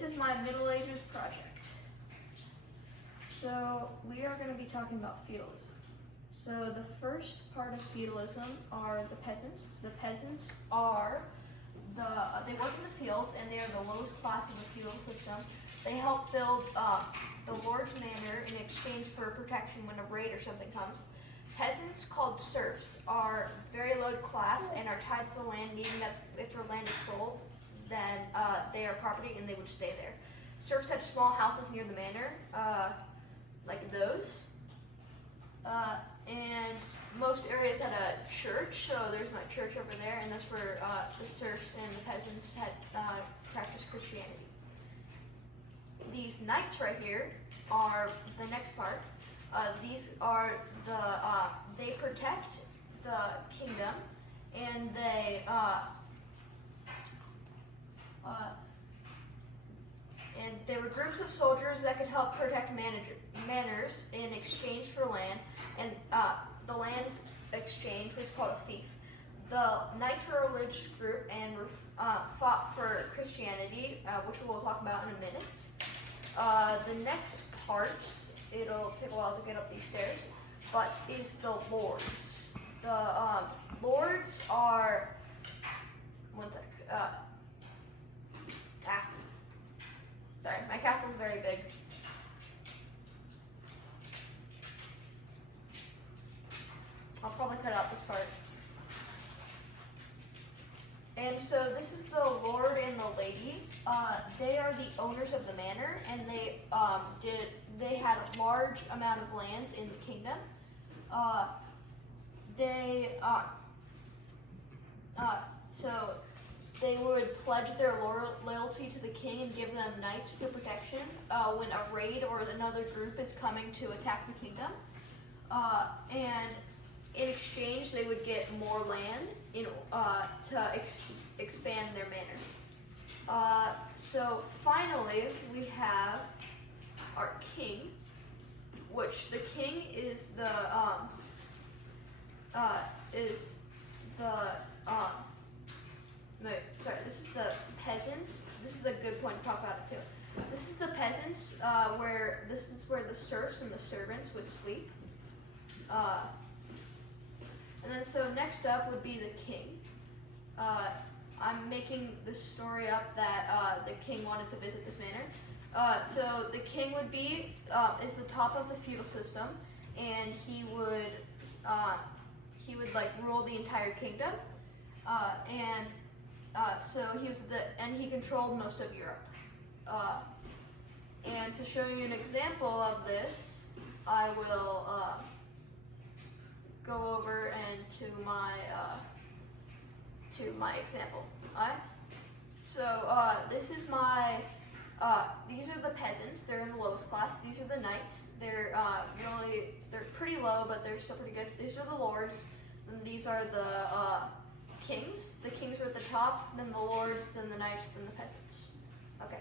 this is my Middle Ages project. So we are going to be talking about feudalism. So the first part of feudalism are the peasants. The peasants are they work in the fields and they are the lowest class of the feudal system. They help build the lord's manor in exchange for protection when a raid or something comes. Peasants, called serfs, are very low class and are tied to the land, meaning that if their land is sold, then they are property and they would stay there. Serfs had small houses near the manor, like those. And most areas had a church, so there's my church over there, and that's where the serfs and the peasants had practiced Christianity. These knights right here are the next part. These are they protect the kingdom, and they were groups of soldiers that could help protect manors in exchange for land, and the land exchange was called a fief. The knights were a religious group and fought for Christianity, which we'll talk about in a minute. The next part, it'll take a while to get up these stairs, but is the lords. The lords are, one sec, sorry, my castle's very big. I'll probably cut out this part. And so this is the lord and the lady. They are the owners of the manor, and they had a large amount of land in the kingdom. So they would pledge their loyalty to the king and give them knights for protection when a raid or another group is coming to attack the kingdom. And in exchange, they would get more land to expand their manor. So finally, we have our king, which the king is this is the peasants. This is a good point to talk about it too. This is the peasants, where the serfs and the servants would sleep. And then so next up would be the king. I'm making this story up that the king wanted to visit this manor. So the king would be is the top of the feudal system, and he would like rule the entire kingdom. So he controlled most of Europe. And to show you an example of this, I will go over and to my example. So this is my. These are the peasants. They're in the lowest class. These are the knights. They're pretty low, but they're still pretty good. These are the lords. And these are the kings. The kings were at the top, then the lords, then the knights, then the peasants. Okay.